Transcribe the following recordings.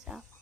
सांप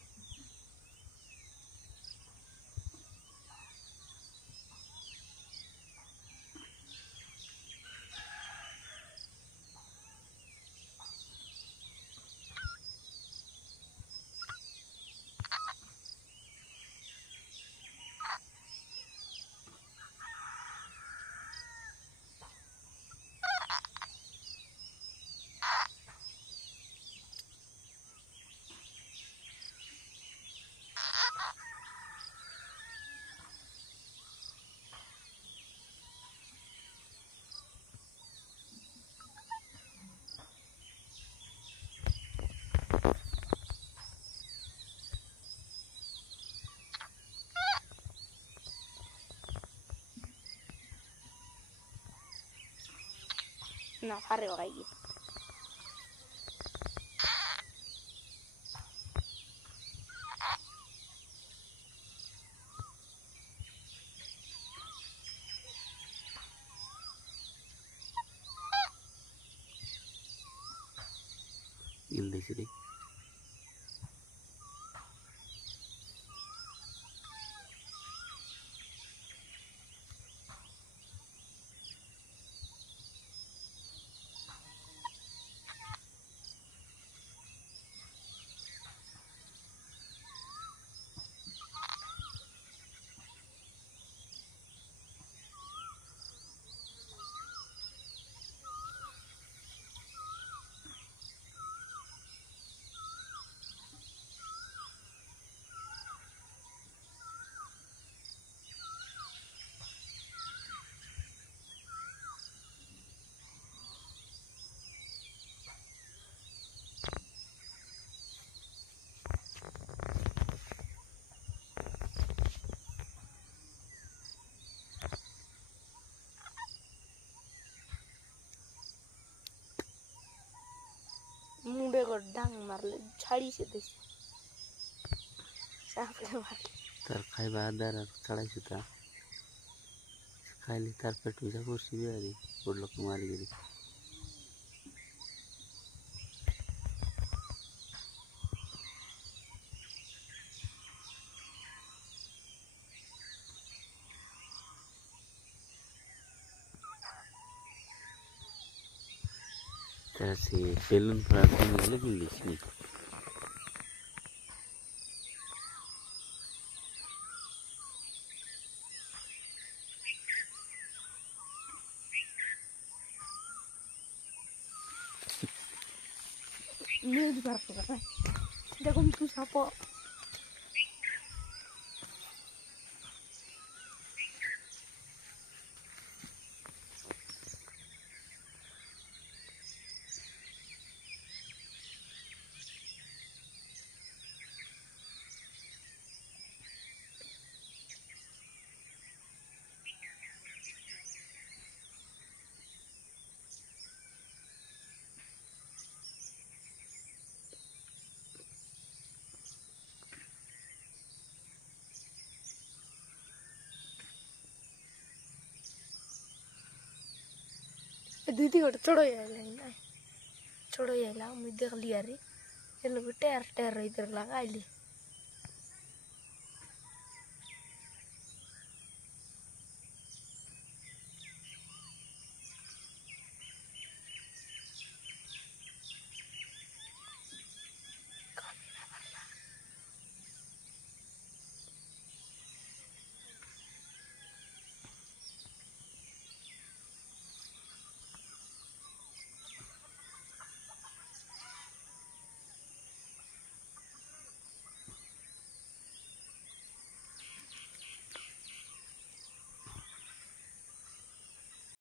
ना हारे होगी Industri. मुंडे को डांग मार ले छाड़ी से दे सांप ले मार तार खाई बादर चढ़ाई सुता खाली तार पेट में जाकर सी भी आ रही और लोग मार गिरी तरह बेलून फ्रांस में लगी लिखी मेरे भी बार पकड़ रहा है देखो तू सांप दीदी को छोड़ो यार मुझे देख लिया रे ये लोग टेर टेर इधर लगा ले